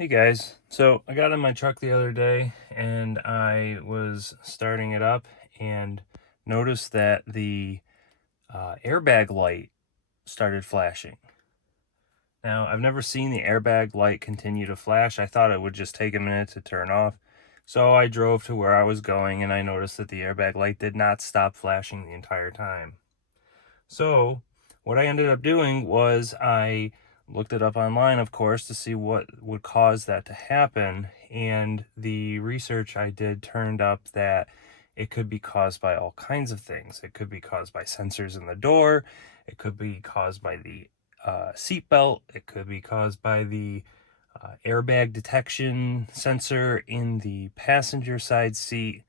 Hey guys, so I got in my truck the other day and I was starting it up and noticed that the airbag light started flashing. Now, I've never seen the airbag light continue to flash. I thought it would just take a minute to turn off. So I drove to where I was going and I noticed that the airbag light did not stop flashing the entire time. So what I ended up doing was I looked it up online, of course, to see what would cause that to happen. And the research I did turned up that it could be caused by all kinds of things. It could be caused by sensors in the door. It could be caused by the seat belt. It could be caused by the airbag detection sensor in the passenger side seat.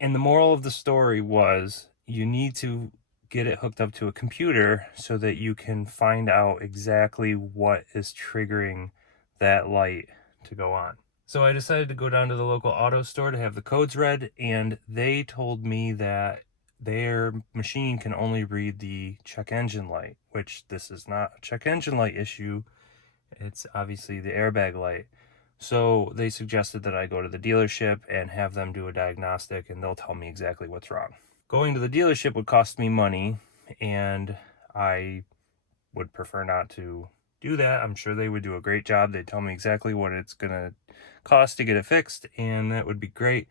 And the moral of the story was you need to get it hooked up to a computer so that you can find out exactly what is triggering that light to go on. So I decided to go down to the local auto store to have the codes read, and they told me that their machine can only read the check engine light, which this is not a check engine light issue. It's obviously the airbag light. So they suggested that I go to the dealership and have them do a diagnostic, and they'll tell me exactly what's wrong. Going to the dealership would cost me money, and I would prefer not to do that. I'm sure they would do a great job. They'd tell me exactly what it's going to cost to get it fixed, and that would be great.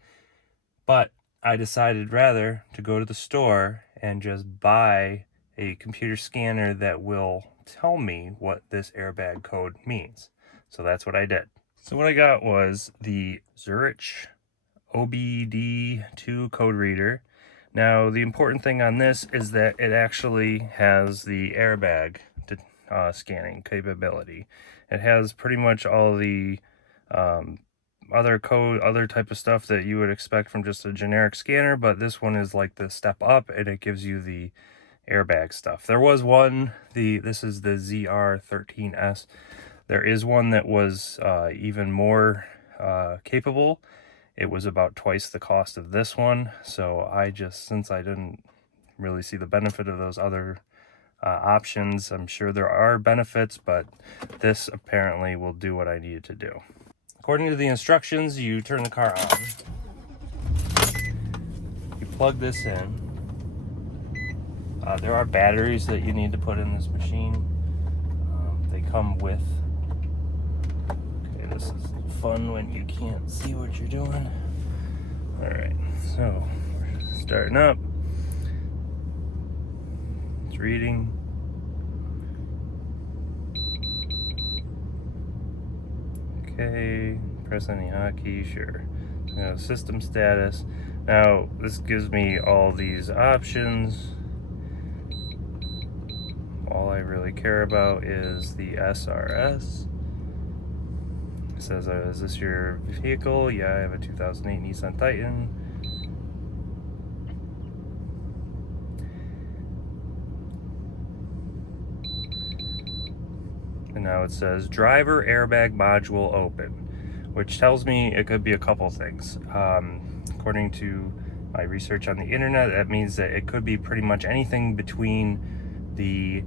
But I decided rather to go to the store and just buy a computer scanner that will tell me what this airbag code means. So that's what I did. So what I got was the Zurich OBD2 code reader. Now, the important thing on this is that it actually has the airbag scanning capability. It has pretty much all the other type of stuff that you would expect from just a generic scanner, but this one is like the step up, and it gives you the airbag stuff. There was one, this is the ZR13S. There is one that was even more capable. It was about twice the cost of this one. So since I didn't really see the benefit of those other options, I'm sure there are benefits, but this apparently will do what I needed to do. According to the instructions, you turn the car on. You plug this in. There are batteries that you need to put in this machine. They come with. Okay, this is fun when you can't see what you're doing. All right, so we're starting up. It's reading. Okay, press any hotkey, sure. So system status. Now, this gives me all these options. All I really care about is the SRS. It says, is this your vehicle? Yeah, I have a 2008 Nissan Titan. And now it says driver airbag module open, which tells me it could be a couple things. According to my research on the internet, that means that it could be pretty much anything between the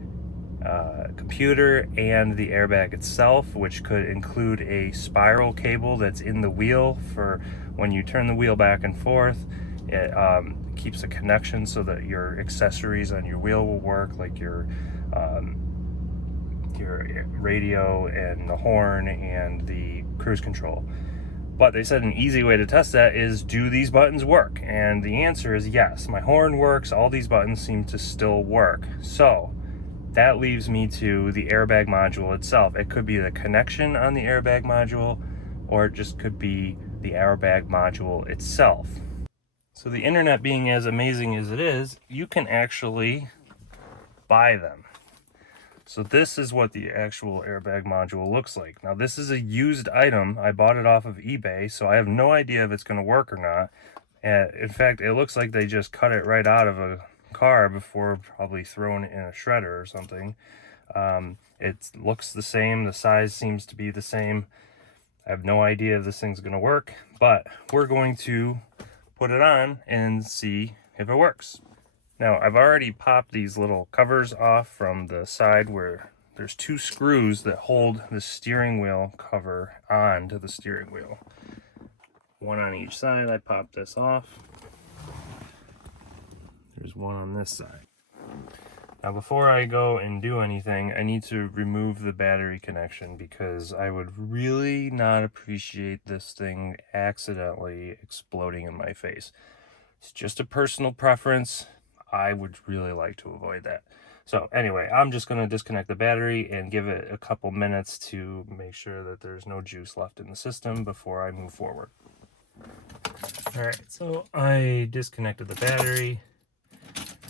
computer and the airbag itself, which could include a spiral cable that's in the wheel for when you turn the wheel back and forth. It keeps a connection so that your accessories on your wheel will work, like your radio and the horn and the cruise control. But they said an easy way to test that is, do these buttons work? And the answer is yes. My horn works. All these buttons seem to still work. So that leaves me to the airbag module itself. It could be the connection on the airbag module, or it just could be the airbag module itself. So the internet being as amazing as it is, you can actually buy them. So this is what the actual airbag module looks like. Now, this is a used item. I bought it off of eBay, so I have no idea if it's going to work or not. And in fact, it looks like they just cut it right out of a car before probably throwing it in a shredder or something. It looks the same. The size seems to be the same. I have no idea if this thing's going to work, but we're going to put it on and see if it works. Now, I've already popped these little covers off from the side where there's 2 screws that hold the steering wheel cover onto the steering wheel. One on each side. I pop this off. There's one on this side. Now before I go and do anything, I need to remove the battery connection because I would really not appreciate this thing accidentally exploding in my face. It's just a personal preference. I would really like to avoid that. So anyway, I'm just going to disconnect the battery and give it a couple minutes to make sure that there's no juice left in the system before I move forward. Alright, so I disconnected the battery.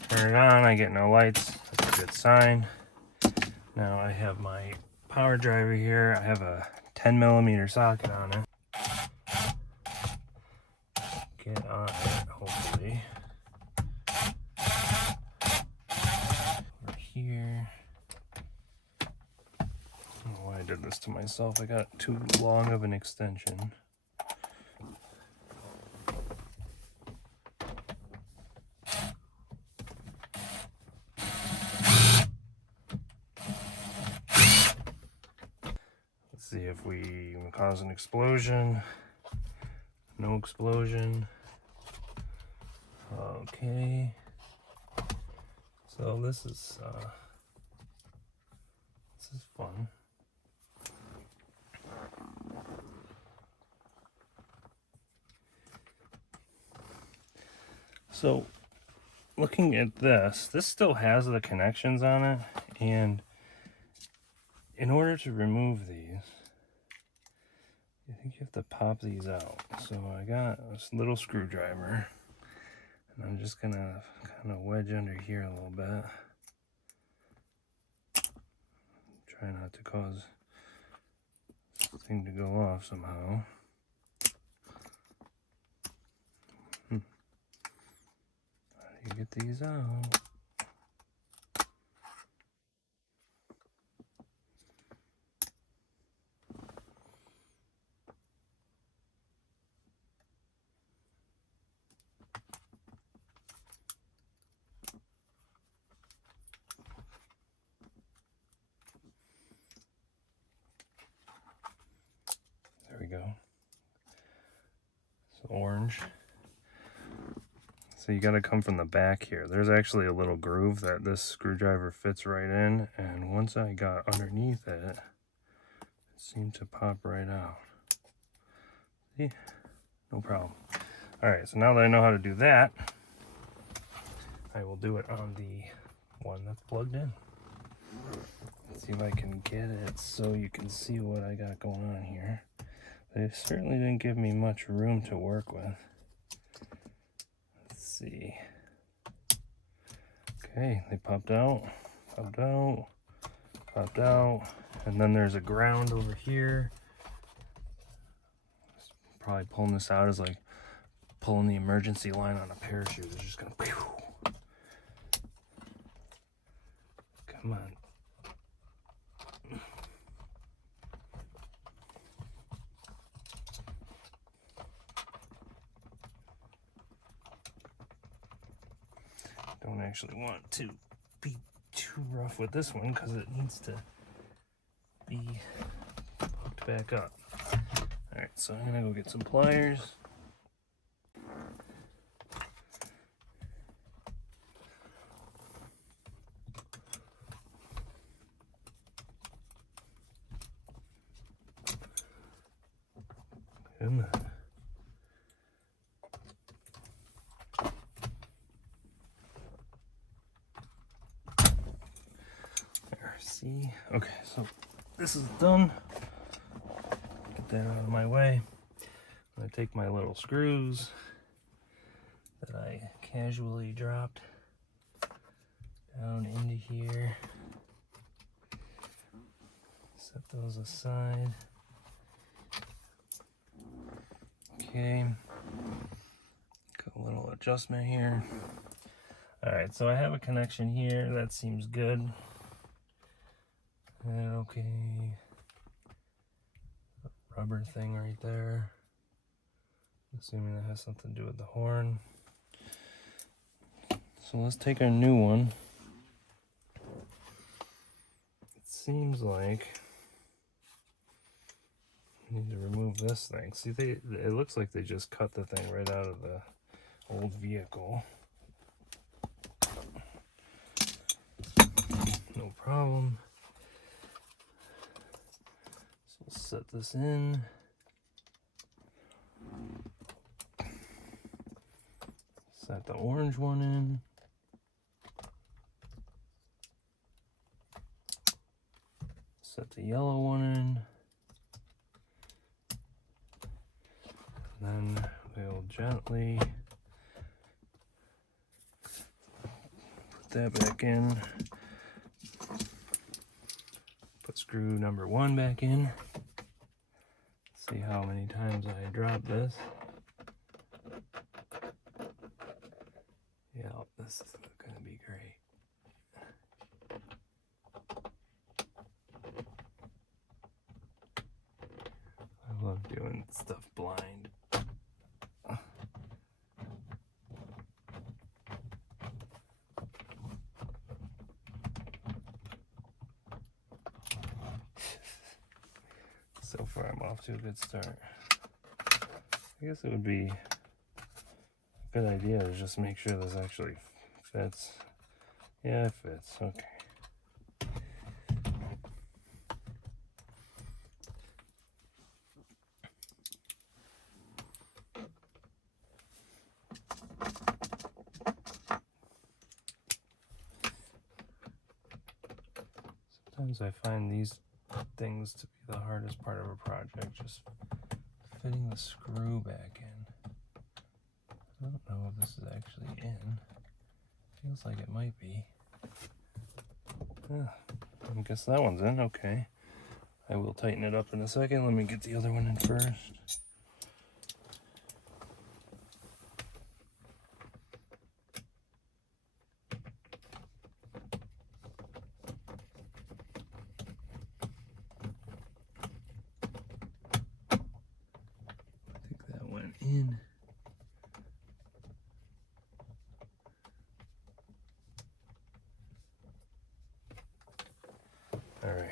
Turn it on, I get no lights. That's a good sign. Now I have my power driver here. I have a 10mm socket on it. Get on it, hopefully. Over here. I don't know why I did this to myself. I got too long of an extension. Let's see if we cause an explosion. No explosion. Okay. So this is fun. So looking at this still has the connections on it, and in order to remove these, I think you have to pop these out. So I got this little screwdriver, and I'm just gonna kind of wedge under here a little bit. Try not to cause this thing to go off somehow. How do you get these out? There we go. It's orange. So you got to come from the back here. There's actually a little groove that this screwdriver fits right in, and once I got underneath it, it seemed to pop right out. See? No problem. Alright, so now that I know how to do that, I will do it on the one that's plugged in. Let's see if I can get it so you can see what I got going on here. They certainly didn't give me much room to work with. Let's see. Okay, they popped out, popped out, popped out, and then there's a ground over here. Probably pulling this out is like pulling the emergency line on a parachute. It's just gonna pew. Come on. Don't actually want to be too rough with this one because it needs to be hooked back up. Alright, so I'm gonna go get some pliers. Come on. There, see? Okay, so this is done. Get that out of my way. I'm gonna take my little screws that I casually dropped down into here. Set those aside. Okay, got a little adjustment here. Alright, so I have a connection here. That seems good. Okay. Rubber thing right there. Assuming that has something to do with the horn. So let's take our new one. Let's seems like I need to remove this thing. See, it looks like they just cut the thing right out of the old vehicle. No problem. So we'll set this in. Set the orange one in. Set the yellow one in. Then we'll gently put that back in. Put screw number 1 back in. See how many times I drop this. Yeah, this is gonna be great. I love doing stuff blind. So far I'm off to a good start. I guess it would be a good idea to just make sure this actually fits. Yeah, it fits. Okay. Sometimes I find these things to be the hardest part of a project, just fitting the screw back in. I don't know if this is actually in. Feels like it might be. I guess that one's in. Okay. I will tighten it up in a second. Let me get the other one in first. I think that went in. All right.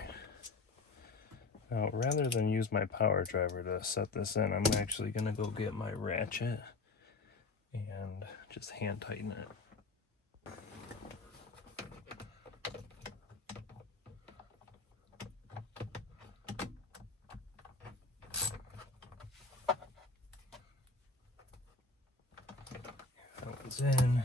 Now, rather than use my power driver to set this in, I'm actually going to go get my ratchet and just hand tighten it. That one's in.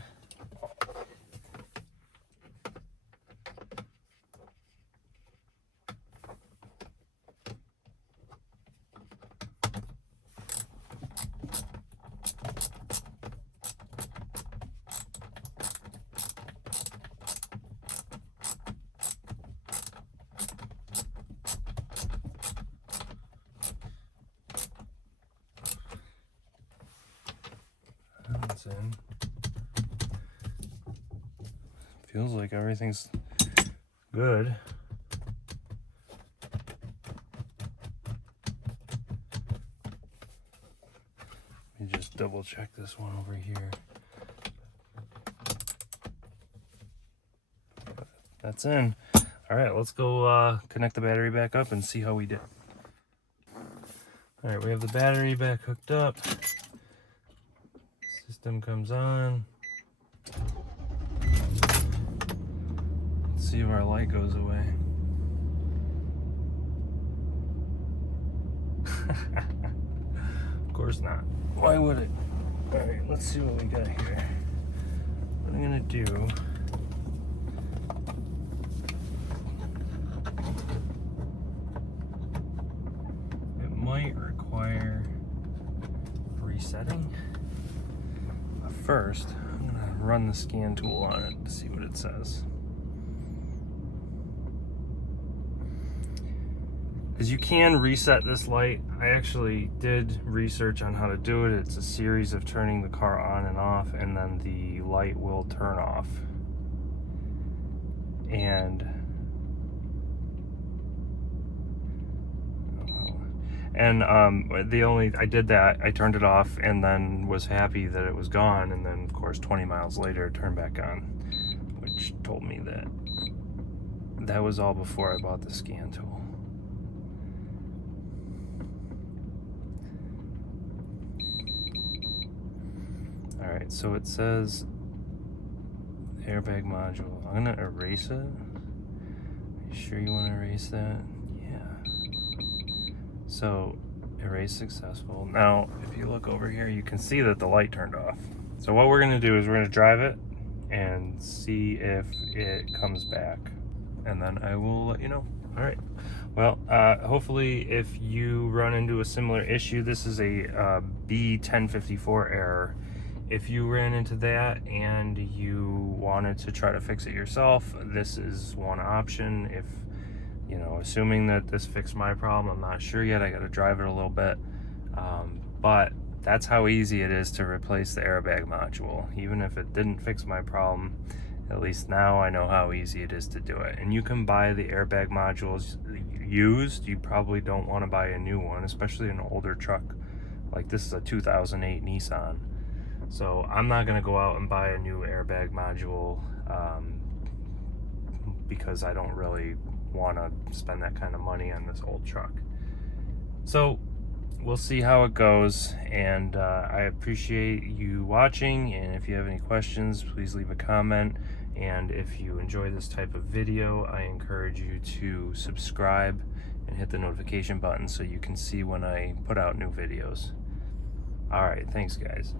That's in. Feels like everything's good. Let me just double check this one over here. That's in. All right, let's go connect the battery back up and see how we did. All right, we have the battery back hooked up. System comes on. Let's see if our light goes away. Of course not. Why would it? All right, let's see what we got here. What I'm gonna do. It might require resetting. But first, I'm gonna run the scan tool on it to see what it says. As you can reset this light. I actually did research on how to do it. It's a series of turning the car on and off, and then the light will turn off. I did that. I turned it off and then was happy that it was gone, and then of course 20 miles later it turned back on, which told me that that was all before I bought the scan tool. All right, so it says airbag module. I'm gonna erase it. Are you sure you want to erase that? Yeah. So erase successful. Now, if you look over here, you can see that the light turned off. So what we're gonna do is we're gonna drive it and see if it comes back, and then I will let you know. All right. Well, hopefully if you run into a similar issue, this is a B1054 error. If you ran into that and you wanted to try to fix it yourself, this is one option. If, you know, assuming that this fixed my problem, I'm not sure yet, I got to drive it a little bit, but that's how easy it is to replace the airbag module. Even if it didn't fix my problem, at least now I know how easy it is to do it. And you can buy the airbag modules used. You probably don't want to buy a new one, especially an older truck. Like this is a 2008 Nissan. So I'm not gonna go out and buy a new airbag module because I don't really wanna spend that kind of money on this old truck. So we'll see how it goes, and I appreciate you watching, and if you have any questions, please leave a comment. And if you enjoy this type of video, I encourage you to subscribe and hit the notification button so you can see when I put out new videos. All right, thanks guys.